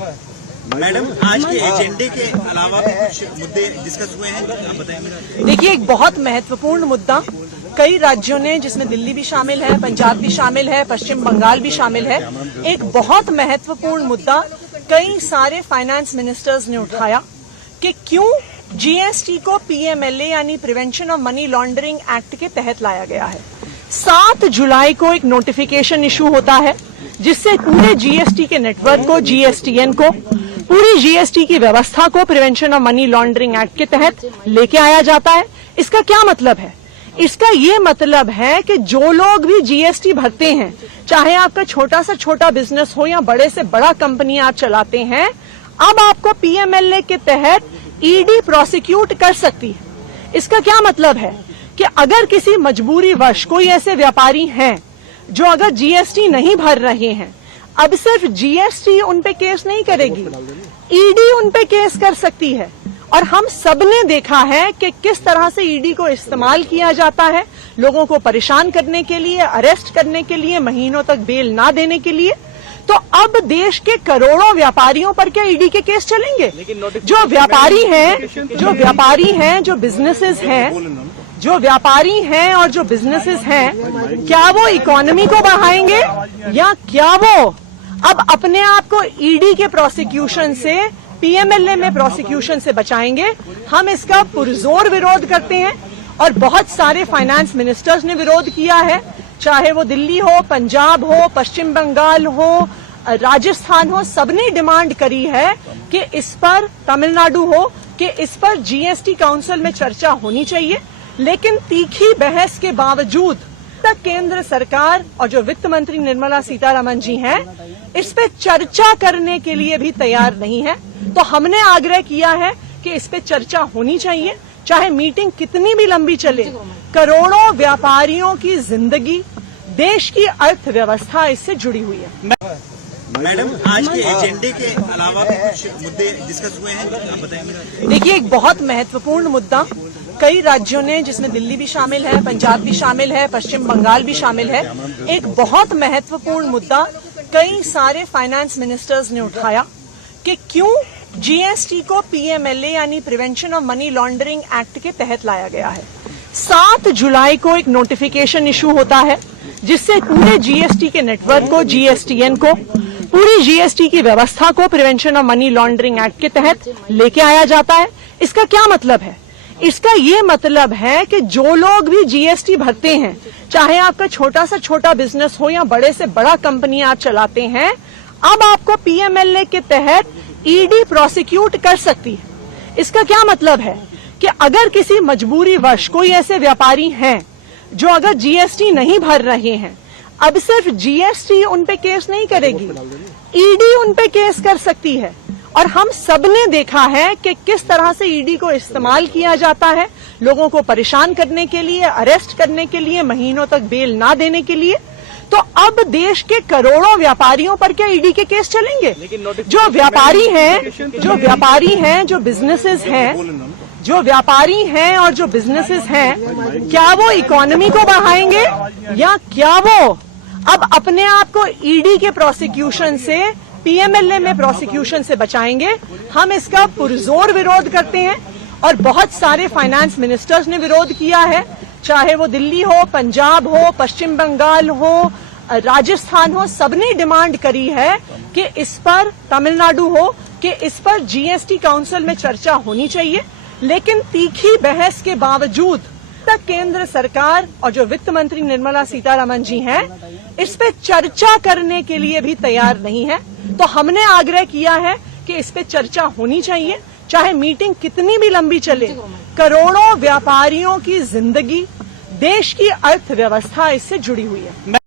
Madam, आज के एजेंडे के अलावा भी कुछ मुद्दे डिस्कस हुए हैं, आप बताएंगे। देखिए, एक बहुत महत्वपूर्ण मुद्दा कई राज्यों ने, जिसमें दिल्ली भी शामिल है, पंजाब भी शामिल है, पश्चिम बंगाल भी शामिल है, एक बहुत महत्वपूर्ण मुद्दा कई सारे फाइनेंस मिनिस्टर्स ने उठाया कि क्यों जीएसटी को पीएमएलए यानी prevention of money laundering act के तहत लाया गया है। 7 जुलाई को एक नोटिफिकेशन इशू होता है जिससे पूरे जीएसटी के नेटवर्क को, जीएसटीएन को, पूरी जीएसटी की व्यवस्था को prevention of money laundering act के तहत लेके आया जाता है। इसका क्या मतलब है? इसका ये मतलब है कि जो लोग भी जीएसटी भरते हैं, चाहे आपका छोटा से छोटा बिजनेस हो या बड़े से बड़ा कंपनी आप चलाते हैं, अब आपको पीएमएलए के तहत ईडी प्रोसिक्यूट कर सकती है। इसका क्या मतलब है कि अगर किसी मजबूरी वश कोई ऐसे व्यापारी हैं जो अगर जीएसटी नहीं भर रहे हैं, अब सिर्फ जीएसटी उन पे केस नहीं करेगी, ईडी उन पे केस कर सकती है। और हम सबने देखा है कि किस तरह से ईडी को इस्तेमाल किया जाता है लोगों को परेशान करने के लिए, अरेस्ट करने के लिए, महीनों तक बेल ना देने के लिए। तो अब देश के करोड़ों व्यापारियों पर क्या ईडी के केस चलेंगे? जो व्यापारी हैं, जो बिजनेसेस हैं, जो व्यापारी हैं और जो बिजनेसेस हैं, क्या वो इकोनॉमी को बढ़ाएंगे या क्या वो अब अपने आप को ईडी के प्रोसिक्यूशन से, पीएमएलए में प्रोसिक्यूशन से बचाएंगे? हम इसका पुरजोर विरोध करते हैं और बहुत सारे फाइनेंस मिनिस्टर्स ने विरोध किया है, चाहे वो दिल्ली हो, पंजाब हो, पश्चिम बंगाल हो, राजस्थान हो, सबने डिमांड करी है कि इस पर, तमिलनाडु हो, कि इस पर जीएसटी काउंसिल में चर्चा होनी चाहिए। लेकिन तीखी बहस के बावजूद तक केंद्र सरकार और जो वित्त मंत्री निर्मला सीतारमण जी हैं, इस पे चर्चा करने के लिए भी तैयार नहीं है। तो हमने आग्रह किया है कि इस पे चर्चा होनी चाहिए, चाहे मीटिंग कितनी भी लंबी चले। करोड़ों व्यापारियों की जिंदगी, देश की अर्थव्यवस्था इससे जुड़ी हुई है। मैडम, आज के एजेंडे के अलावा भी कुछ मुद्दे डिस्कस हुए हैं, आप बताएंगे। देखिए, एक बहुत महत्वपूर्ण मुद्दा कई राज्यों ने, जिसमें दिल्ली भी शामिल है, पंजाब भी शामिल है, पश्चिम बंगाल भी शामिल है, एक बहुत महत्वपूर्ण मुद्दा कई सारे फाइनेंस मिनिस्टर्स ने उठाया कि क्यों जीएसटी को पीएमएलए यानी prevention of money laundering act के तहत लाया गया है। 7 जुलाई को एक नोटिफिकेशन इशू होता है जिससे पूरे जीएसटी के नेटवर्क को, जीएसटीएन को, पूरी जीएसटी की व्यवस्था को prevention of money laundering act के तहत लेके आया जाता है। इसका क्या मतलब है? इसका ये मतलब है कि जो लोग भी जीएसटी भरते हैं, चाहे आपका छोटा से छोटा बिजनेस हो या बड़े से बड़ा कंपनी आप चलाते हैं, अब आपको पीएमएलए के तहत ईडी प्रोसिक्यूट कर सकती है। इसका क्या मतलब है कि अगर किसी मजबूरी वश कोई ऐसे व्यापारी हैं जो अगर जीएसटी नहीं भर रहे हैं, अब सिर्फ जीएसटी उन पे केस नहीं करेगी, ईडी उन पे केस कर सकती है। और हम सबने देखा है कि किस तरह से ईडी को इस्तेमाल किया जाता है लोगों को परेशान करने के लिए, अरेस्ट करने के लिए, महीनों तक बेल ना देने के लिए। तो अब देश के करोड़ों व्यापारियों पर क्या ईडी के केस चलेंगे? जो व्यापारी हैं, जो बिजनेसेस हैं, जो व्यापारी हैं और जो बिजनेसेस हैं, क्या वो इकोनॉमी को बढ़ाएंगे या क्या वो अब अपने आप को ईडी के प्रोसिक्यूशन से, पीएमएलए में प्रोसिक्यूशन से बचाएंगे? हम इसका पुरजोर विरोध करते हैं और बहुत सारे फाइनेंस मिनिस्टर्स ने विरोध किया है, चाहे वो दिल्ली हो, पंजाब हो, पश्चिम बंगाल हो, राजस्थान हो, सबने डिमांड करी है कि इस पर, तमिलनाडु हो, कि इस पर जीएसटी काउंसिल में चर्चा होनी चाहिए। लेकिन तीखी बहस के बावजूद तक केंद्र सरकार और जो वित्त मंत्री निर्मला सीतारमण जी हैं, इस पे चर्चा करने के लिए भी तैयार नहीं है। तो हमने आग्रह किया है कि इस पे चर्चा होनी चाहिए, चाहे मीटिंग कितनी भी लंबी चले। करोड़ों व्यापारियों की जिंदगी, देश की अर्थव्यवस्था इससे जुड़ी हुई है।